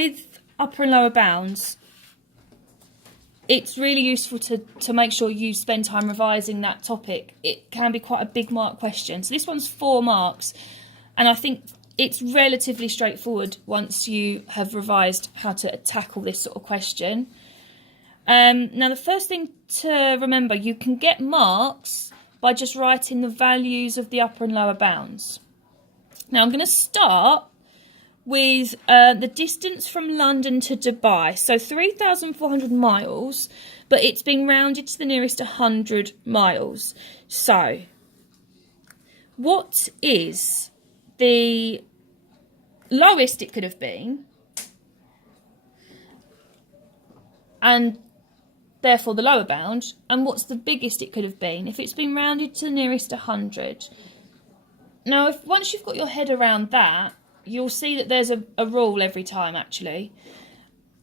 with upper and lower bounds, it's really useful to make sure you spend time revising that topic. It can be quite a big mark question. So this one's 4 marks, and I think it's relatively straightforward once you have revised how to tackle this sort of question. Now, the first thing to remember, you can get marks by just writing the values of the upper and lower bounds. Now, I'm going to start with the distance from London to Dubai. So 3,400 miles, but it's been rounded to the nearest 100 miles. So what is the lowest it could have been, and therefore the lower bound, and what's the biggest it could have been if it's been rounded to the nearest 100? Now, once you've got your head around that, you'll see that there's a rule every time, actually.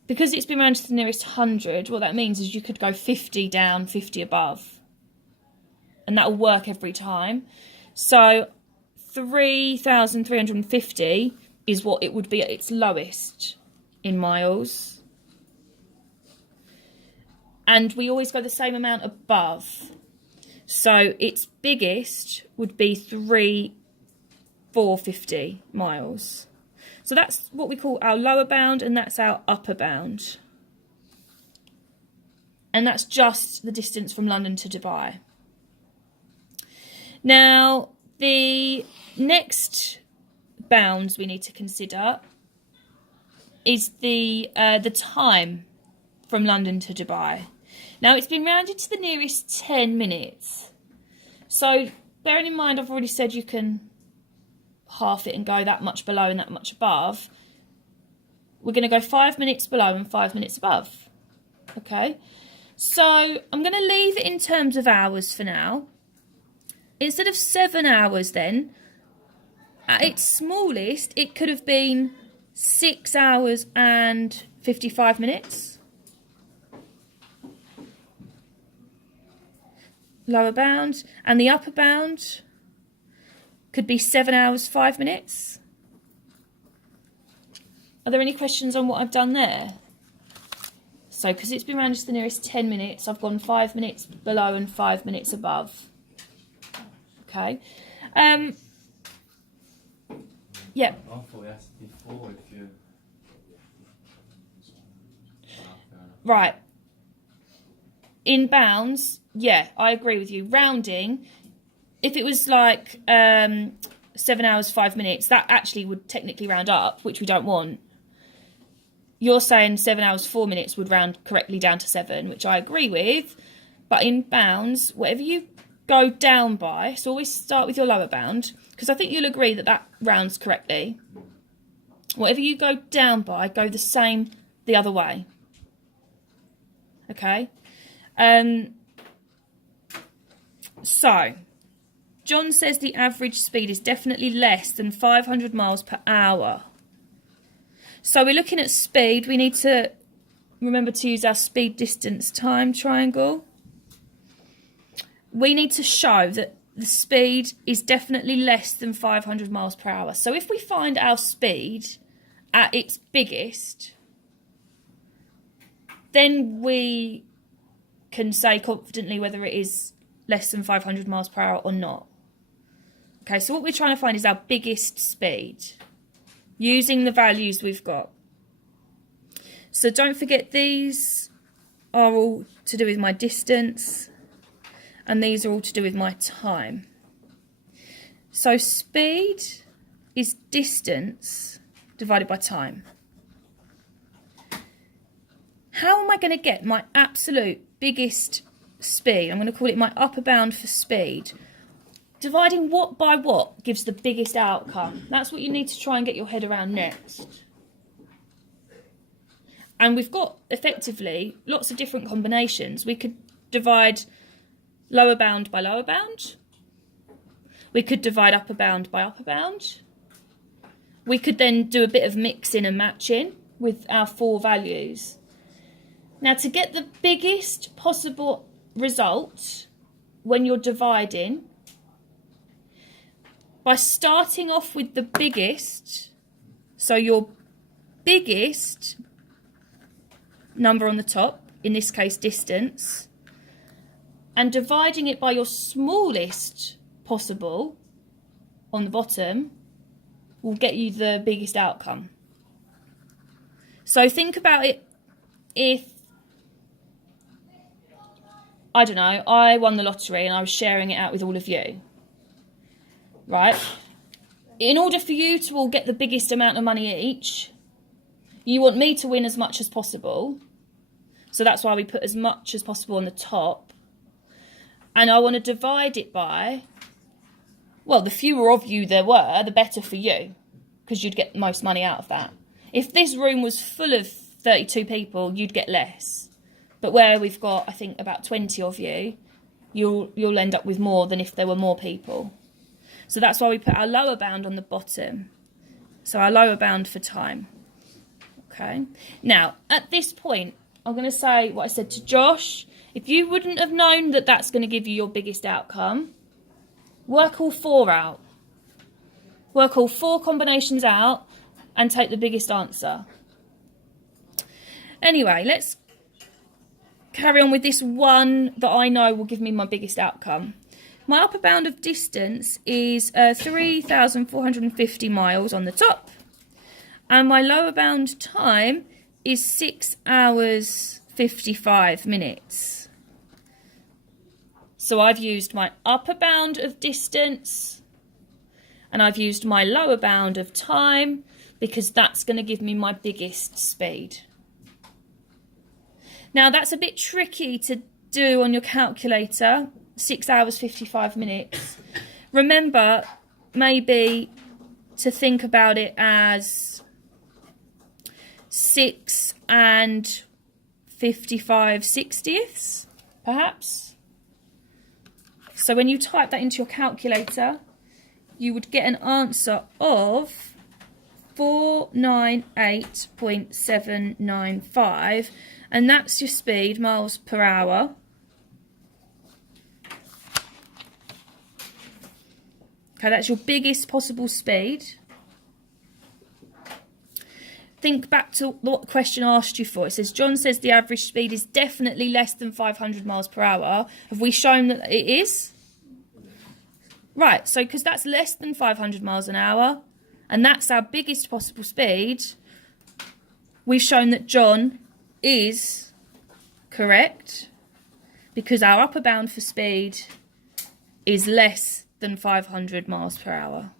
Because it's been rounded to the nearest 100, what that means is you could go 50 down, 50 above. And that will work every time. So 3,350 is what it would be at its lowest in miles. And we always go the same amount above. So its biggest would be 3,450 miles. So that's what we call our lower bound, and that's our upper bound. And that's just the distance from London to Dubai. Now, the next bounds we need to consider is the time from London to Dubai. Now, it's been rounded to the nearest 10 minutes. So, bearing in mind, I've already said you can half it and go that much below and that much above. We're going to go 5 minutes below and 5 minutes above. Okay? So, I'm going to leave it in terms of hours for now. Instead of 7 hours then, at its smallest, it could have been 6 hours and 55 minutes. Lower bound. And the upper bound could be 7 hours, 5 minutes. Are there any questions on what I've done there? So, because it's been rounded to the nearest 10 minutes, I've gone 5 minutes below and 5 minutes above. Okay. Yeah. I thought we asked before if you... Right. In bounds, yeah, I agree with you. Rounding, if it was like 7 hours, 5 minutes, that actually would technically round up, which we don't want. You're saying 7 hours, 4 minutes would round correctly down to 7, which I agree with. But in bounds, whatever you go down by, so always start with your lower bound, because I think you'll agree that that rounds correctly. Whatever you go down by, go the same the other way. Okay? So, John says the average speed is definitely less than 500 miles per hour. So we're looking at speed. We need to remember to use our speed, distance, time triangle. We need to show that the speed is definitely less than 500 miles per hour. So if we find our speed at its biggest, then we can say confidently whether it is less than 500 miles per hour or not. Okay, so what we're trying to find is our biggest speed using the values we've got. So don't forget, these are all to do with my distance, and these are all to do with my time. So speed is distance divided by time. How am I going to get my absolute biggest speed? I'm going to call it my upper bound for speed. Dividing what by what gives the biggest outcome. That's what you need to try and get your head around next. And we've got, effectively, lots of different combinations. We could divide lower bound by lower bound. We could divide upper bound by upper bound. We could then do a bit of mixing and matching with our 4 values. Now, to get the biggest possible result when you're dividing, by starting off with the biggest, so your biggest number on the top, in this case distance, and dividing it by your smallest possible on the bottom will get you the biggest outcome. So think about it. If, I don't know, I won the lottery and I was sharing it out with all of you, right? In order for you to all get the biggest amount of money each, you want me to win as much as possible. So that's why we put as much as possible on the top. And I want to divide it by, well, the fewer of you there were, the better for you, because you'd get the most money out of that. If this room was full of 32 people, you'd get less. But where we've got, I think, about 20 of you, you'll end up with more than if there were more people. So that's why we put our lower bound on the bottom. So our lower bound for time. Okay. Now, at this point, I'm going to say what I said to Josh. If you wouldn't have known that that's going to give you your biggest outcome, work all 4 out. Work all 4 combinations out and take the biggest answer. Anyway, let's carry on with this one that I know will give me my biggest outcome. My upper bound of distance is 3,450 miles on the top. And my lower bound time is 6 hours 55 minutes. So I've used my upper bound of distance and I've used my lower bound of time because that's going to give me my biggest speed. Now that's a bit tricky to do on your calculator, 6 hours 55 minutes. Remember maybe to think about it as 6 and 55/60ths, perhaps. So when you type that into your calculator, you would get an answer of 498.795, and that's your speed, miles per hour. Okay, that's your biggest possible speed. Think back to what the question asked you for. It says, John says the average speed is definitely less than 500 miles per hour. Have we shown that it is? Right, so because that's less than 500 miles an hour, and that's our biggest possible speed, we've shown that John is correct because our upper bound for speed is less than 500 miles per hour.